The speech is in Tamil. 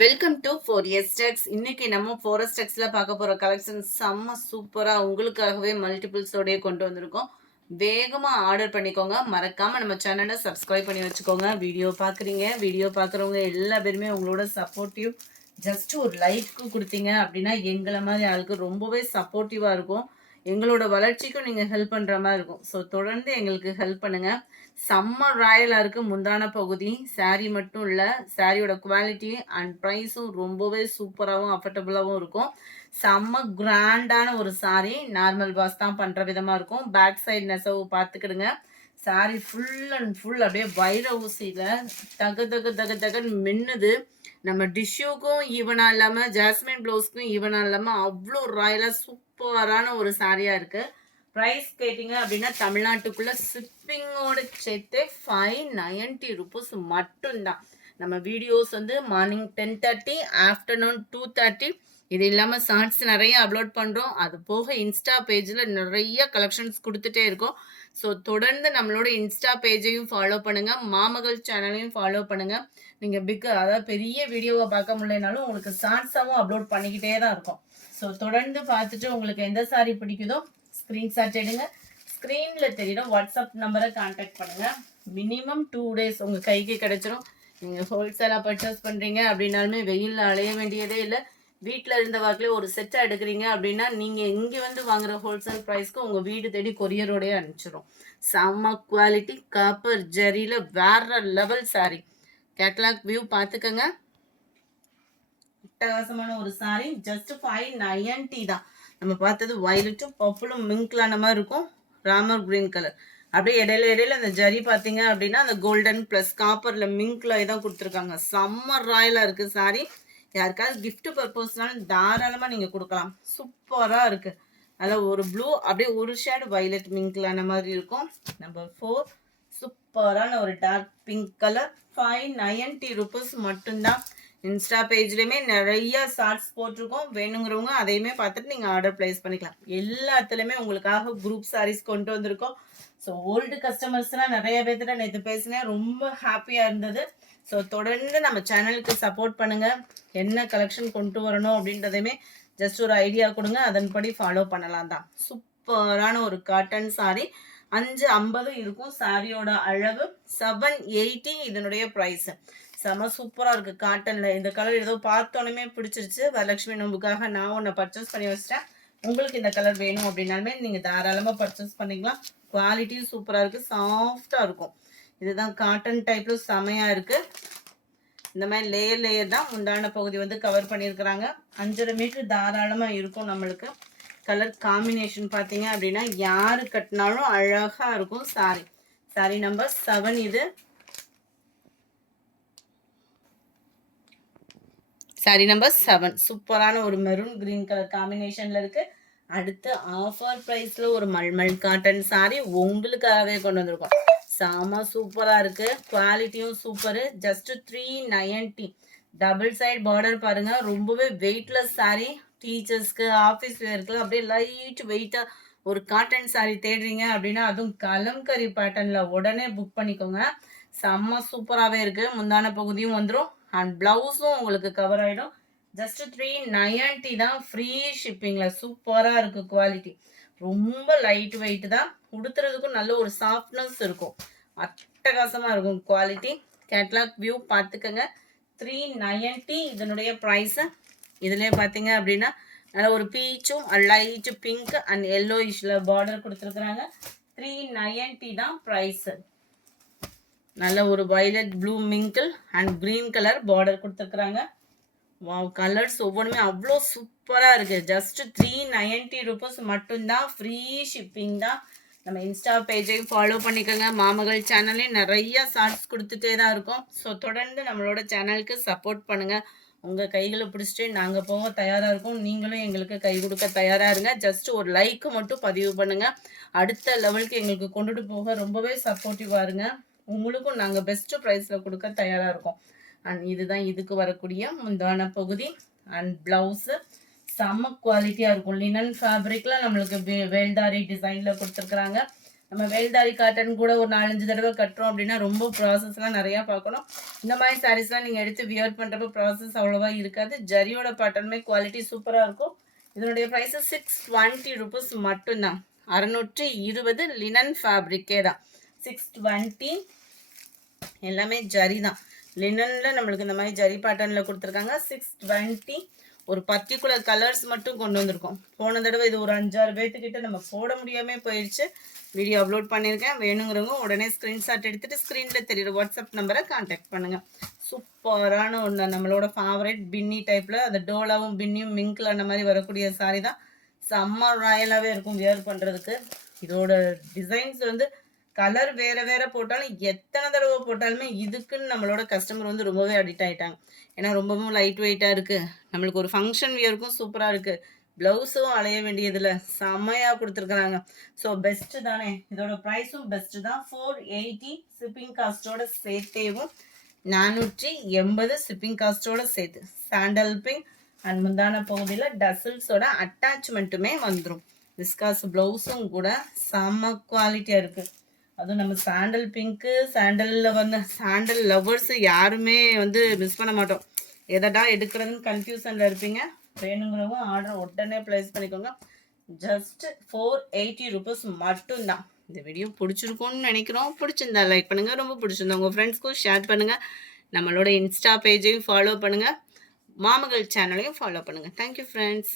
வெல்கம் டு 4S இன்னைக்கு நம்ம 4S பார்க்க போற கலெக்ஷன் செம்ம சூப்பரா உங்களுக்காகவே மல்டிபிள்ஸோடய கொண்டு வந்திருக்கோம். வேகமா ஆர்டர் பண்ணிக்கோங்க. மறக்காம நம்ம சேனலை சப்ஸ்கிரைப் பண்ணி வச்சுக்கோங்க. வீடியோ பார்க்குறவங்க எல்லா பேருமே உங்களோட சப்போர்ட்டிவ் ஜஸ்ட் ஒரு லைக்கு கொடுத்தீங்க அப்படின்னா எங்களை மாதிரி ஆளுக்கு ரொம்பவே சப்போர்ட்டிவா இருக்கும். எங்களோட வளர்ச்சிக்கும் நீங்கள் ஹெல்ப் பண்ணுற மாதிரி இருக்கும். ஸோ தொடர்ந்து எங்களுக்கு ஹெல்ப் பண்ணுங்கள். செம்ம ராயலாக இருக்குது முந்தான பகுதி. சாரீ மட்டும் இல்லை, சாரியோட குவாலிட்டி அண்ட் ப்ரைஸும் ரொம்பவே சூப்பராகவும் அஃபர்டபுளாகவும் இருக்கும். செம்ம கிராண்டான ஒரு சாரீ. நார்மல் வாஷ் தான் பண்ணுற விதமாக இருக்கும். பேக் சைடு நெசவு பார்த்துக்கிடுங்க. சாரீ ஃபுல் அண்ட் ஃபுல் அப்படியே வைர ஊசியில் தக தக தக தகன்னு மின்னுது. நம்ம டிஷ்யூக்கும் ஈவனாக இல்லாமல் ஜாஸ்மின் ப்ளவுஸ்க்கும் ஈவனாக இல்லாமல் அவ்வளோ ராயலாக சூப்பரான ஒரு சாரியாக இருக்குது. ப்ரைஸ் கேட்டிங்க அப்படின்னா தமிழ்நாட்டுக்குள்ளே ஷிப்பிங்கோடு சேர்த்து 590 ருபீஸ் மட்டும்தான். நம்ம வீடியோஸ் வந்து மார்னிங் 10:30, ஆஃப்டர்நூன் 2:30, இது இல்லாமல் ஷார்ட்ஸ் நிறைய அப்லோட் பண்ணுறோம். அது போக இன்ஸ்டா பேஜில் நிறைய கலெக்ஷன்ஸ் கொடுத்துட்டே இருக்கோம். ஸோ தொடர்ந்து நம்மளோட இன்ஸ்டா பேஜையும் ஃபாலோ பண்ணுங்கள், மாமகள் சேனலையும் ஃபாலோ பண்ணுங்கள். நீங்கள் அதாவது பெரிய வீடியோவை பார்க்க முடியலனாலும் உங்களுக்கு ஷார்ட்ஸாகவும் அப்லோட் பண்ணிக்கிட்டே தான் இருக்கும். ஸோ தொடர்ந்து பார்த்துட்டு உங்களுக்கு எந்த சாரி பிடிக்குதோ ஸ்க்ரீன்ஷாட் எடுங்க. ஸ்க்ரீனில் தெரியும் வாட்ஸ்அப் நம்பரை கான்டாக்ட் பண்ணுங்கள். மினிமம் 2 days உங்கள் கைக்கு கிடைச்சிரும். நீங்கள் ஹோல்சேலாக பர்ச்சேஸ் பண்ணுறீங்க அப்படின்னாலுமே வெயிலில் அலைய வேண்டியதே இல்லை. வீட்டில் இருந்த வாக்கிலே ஒரு செட்டை எடுக்கிறீங்க அப்படின்னா நீங்கள் இங்கே வந்து வாங்குகிற ஹோல்சேல் ப்ரைஸ்க்கு உங்கள் வீடு தேடி கொரியரோடையே அனுப்பிச்சிடும். செம்ம குவாலிட்டி காப்பர் ஜரியில் வேற லெவல் சாரி. கேட்லாக் வியூ பார்த்துக்கோங்க. அட்டகாசமான ஒரு சாரி. ஜஸ்ட் 590 தான். நம்ம பார்த்தது வயலட்டும் பர்பிளும் மிங்க்லான மாதிரி இருக்கும். ராமர் கிரீன் கலர் அப்படியே இடையில அந்த ஜரி பார்த்தீங்க அப்படின்னா அந்த கோல்டன் ப்ளஸ் காப்பரில் மிங்க்ல தான் கொடுத்துருக்காங்க. செம்ம ராயலாக இருக்குது சாரி. யாருக்காவது கிஃப்ட் பர்பஸ்னாலும் தாராளமாக நீங்கள் கொடுக்கலாம். சூப்பராக இருக்குது. அதில் ஒரு ப்ளூ அப்படியே ஒரு ஷேடு வயலட் மிங்க்லான மாதிரி இருக்கும். நம்பர் 4 சூப்பரான ஒரு டார்க் பிங்க் கலர். 590 ருபீஸ் மட்டும்தான். இன்ஸ்டா பேஜ்லேயுமே நிறைய ஷார்ட்ஸ் போட்டிருக்கோம். வேணுங்கிறவங்க அதையுமே பார்த்துட்டு நீங்கள் ஆர்டர் ப்ளேஸ் பண்ணிக்கலாம். எல்லாத்துலேயுமே உங்களுக்காக குரூப் சாரீஸ் கொண்டு வந்திருக்கோம். ஸோ ஓல்டு கஸ்டமர்ஸ்லாம் நிறைய பேர்த்திட்ட நேற்று பேசினேன், ரொம்ப ஹாப்பியாக இருந்தது. ஸோ தொடர்ந்து நம்ம சேனலுக்கு சப்போர்ட் பண்ணுங்கள். என்ன கலெக்ஷன் கொண்டு வரணும் அப்படின்றதையுமே ஜஸ்ட் ஒரு ஐடியா கொடுங்க, அதன்படி ஃபாலோ பண்ணலாம் தான். சூப்பரான ஒரு காட்டன் சாரி. 550 இருக்கும். சாரியோட அளவு 780. இதனுடைய ப்ரைஸு செம சூப்பராக இருக்குது காட்டனில். இந்த கலர் ஏதோ பார்த்தோன்னே பிடிச்சிருச்சு. வரலட்சுமி நோம்புக்காக நான் ஒன்று பர்ச்சேஸ் பண்ணி வச்சிட்டேன். உங்களுக்கு இந்த கலர் வேணும் அப்படின்னாலுமே நீங்கள் தாராளமாக பர்ச்சேஸ் பண்ணிக்கலாம். குவாலிட்டியும் சூப்பராக இருக்குது, சாஃப்டாக இருக்கும். இதுதான் காட்டன் டைப்பில் செமையாக இருக்குது. இந்த மாதிரி லேயர் தான் முந்தான பகுதி வந்து கவர் பண்ணியிருக்கிறாங்க. 5.5 மீட்டர் தாராளமாக இருக்கும். நம்மளுக்கு கலர் காம்பினேஷன் பார்த்தீங்க அப்படின்னா யாரு கட்டினாலும் அழகாக இருக்கும் சாரி. சாரி நம்பர் 7 இது. சாரி நம்பர் 7 சூப்பரான ஒரு மெரூன் கிரீன் கலர் காம்பினேஷனில் இருக்குது. அடுத்து ஆஃபர் ப்ரைஸில் ஒரு மல்மல் காட்டன் சாரி உங்களுக்காகவே கொண்டு வந்திருக்கோம். செம சூப்பராக இருக்குது. குவாலிட்டியும் super. Just 390. Double side border பாருங்கள். ரொம்பவே வெயிட்லெஸ் சாரி. டீச்சர்ஸ்க்கு ஆஃபீஸ் வேருக்கு அப்படியே லைட் வெயிட்டாக ஒரு காட்டன் சாரி தேடுறீங்க அப்படின்னா அதுவும் கலம்கரி பேட்டர்னில் உடனே புக் பண்ணிக்கோங்க. செம்ம சூப்பராகவே இருக்குது. முந்தான பகுதியும் வந்துடும் அண்ட் ப்ளவுஸும் உங்களுக்கு கவர் ஆகிடும். ஜஸ்ட் 390 தான். ஃப்ரீ ஷிப்பிங்கில் சூப்பராக இருக்குது. குவாலிட்டி ரொம்ப லைட் வெயிட் தான். உடுத்துறதுக்கும் நல்ல ஒரு சாஃப்ட்னஸ் இருக்கும். அட்டகாசமாக இருக்கும் குவாலிட்டி. கேட்லாக் வியூ பார்த்துக்கோங்க. 390 இதனுடைய ப்ரைஸு. இதுலேயே பார்த்தீங்க அப்படின்னா நல்ல ஒரு பீச்சும் லைட் பிங்க் அண்ட் எல்லோயிஷில் பார்டர் கொடுத்துருக்குறாங்க. 390 தான் ப்ரைஸு. நல்ல ஒரு violet blue mingle and green colour border கொடுத்துருக்குறாங்க. வாவ், கலர்ஸ் ஒவ்வொன்றுமே அவ்வளோ சூப்பராக இருக்குது. ஜஸ்ட் 390 ருபீஸ் மட்டும்தான். ஃப்ரீ ஷிப்பிங் தான். நம்ம இன்ஸ்டா பேஜையும் ஃபாலோ பண்ணிக்கோங்க. மாமகள் சேனல்லையும் நிறைய ஷார்ட்ஸ் கொடுத்துட்டே தான் இருக்கோம். ஸோ தொடர்ந்து நம்மளோட சேனலுக்கு சப்போர்ட் பண்ணுங்கள். உங்கள் கைகளை பிடிச்சிட்டு நாங்கள் போக தயாராக இருக்கோம். நீங்களும் எங்களுக்கு கை கொடுக்க தயாராக இருங்க. ஜஸ்ட் ஒரு லைக்கு மட்டும் பதிவு பண்ணுங்கள். அடுத்த லெவலுக்கு எங்களுக்கு கொண்டுட்டு போக ரொம்பவே சப்போர்ட்டிவாக இருங்க. உங்களுக்கும் நாங்கள் பெஸ்ட்டு ப்ரைஸில் கொடுக்க தயாராக இருக்கோம். அண்ட் இதுதான் இதுக்கு வரக்கூடிய முந்தான பகுதி அண்ட் ப்ளவுஸு. செம்ம குவாலிட்டியாக இருக்கும். லினன் ஃபேப்ரிக்கில் நம்மளுக்கு வேல்தாரி டிசைனில் கொடுத்துருக்குறாங்க. நம்ம வேல்தாரி காட்டன் கூட ஒரு 4-5 தடவை கட்டுறோம் அப்படின்னா ரொம்ப ப்ராசஸ்லாம் நிறையா பார்க்கணும். இந்த மாதிரி சாரீஸ்லாம் நீங்கள் எடுத்து வியர் பண்ணுறப்ப ப்ராசஸ் அவ்வளோவா இருக்காது. ஜரியோட பேட்டர்னுமே குவாலிட்டி சூப்பராக இருக்கும். இதனுடைய ப்ரைஸு 620 ருபீஸ் மட்டும்தான். 620 லினன் ஃபேப்ரிக்கே தான். 620 எல்லாமே ஜரி தான். லினனில் நம்மளுக்கு இந்த மாதிரி ஜரி பேட்டர்னில் கொடுத்துருக்காங்க. 620 ஒரு பர்டிகுலர் கலர்ஸ் மட்டும் கொண்டு வந்திருக்கோம். போன தடவை இது ஒரு 5-6 பேர்த்துக்கிட்ட நம்ம போட முடியாமல் போயிடுச்சு. வீடியோ அப்லோட் பண்ணியிருக்கேன். வேணுங்கிறவங்க உடனே ஸ்க்ரீன்ஷாட் எடுத்துகிட்டு ஸ்க்ரீனில் தெரியுற வாட்ஸ்அப் நம்பரை கான்டாக்ட் பண்ணுங்கள். சூப்பரான ஒன்று, நம்மளோட ஃபேவரட் பின்னி டைப்பில் அந்த டோலாவும் பின்னியும் மிங்கில் அந்த மாதிரி வரக்கூடிய சாரி தான். செம்ம ராயலாகவே இருக்கும் வியர் பண்ணுறதுக்கு. இதோட டிசைன்ஸ் வந்து கலர் வேறு வேறு போட்டாலும் எத்தனை தடவை போட்டாலுமே இதுக்குன்னு நம்மளோட கஸ்டமர் வந்து ரொம்பவே அடிக்ட் ஆகிட்டாங்க. ஏன்னா ரொம்பவும் லைட் வெயிட்டாக இருக்குது. நம்மளுக்கு ஒரு ஃபங்க்ஷன் வியருக்கும் சூப்பராக இருக்குது. ப்ளவுஸும் அலைய வேண்டியதில் செம்மையாக கொடுத்துருக்குறாங்க. ஸோ பெஸ்ட்டு தானே. இதோட ப்ரைஸும் பெஸ்ட்டு தான். 480 ஷிப்பிங் காஸ்ட்டோட சேர்த்தேவும் 480 ஷிப்பிங் காஸ்ட்டோட சேர்த்து. சாண்டல் பிங்க் அண்ட் முந்தான பகுதியில் டசில்ஸோட அட்டாச்மெண்ட்டுமே வந்துடும். விஸ்காஸ் ப்ளவுஸும் கூட செம்ம குவாலிட்டியாக இருக்குது. அதுவும் நம்ம சாண்டல் பிங்க்கு, சாண்டலில் வந்து சாண்டல் லவ்வர்ஸு யாருமே வந்து மிஸ் பண்ண மாட்டோம். எதடா எடுக்கிறதுன்னு கன்ஃபியூஷனில் இருப்பீங்க. வேணுங்கிறவங்க ஆர்டர் உடனே ப்ளேஸ் பண்ணிக்கோங்க. ஜஸ்ட் 480 ருபீஸ் மட்டும்தான். இந்த வீடியோ பிடிச்சிருக்கும்னு நினைக்கிறோம். பிடிச்சிருந்தா லைக் பண்ணுங்கள். ரொம்ப பிடிச்சிருந்தா உங்கள் ஃப்ரெண்ட்ஸ்க்கும் ஷேர் பண்ணுங்கள். நம்மளோட இன்ஸ்டா பேஜையும் ஃபாலோ பண்ணுங்கள். மாமகள் சேனலையும் ஃபாலோ பண்ணுங்கள். Thank you friends.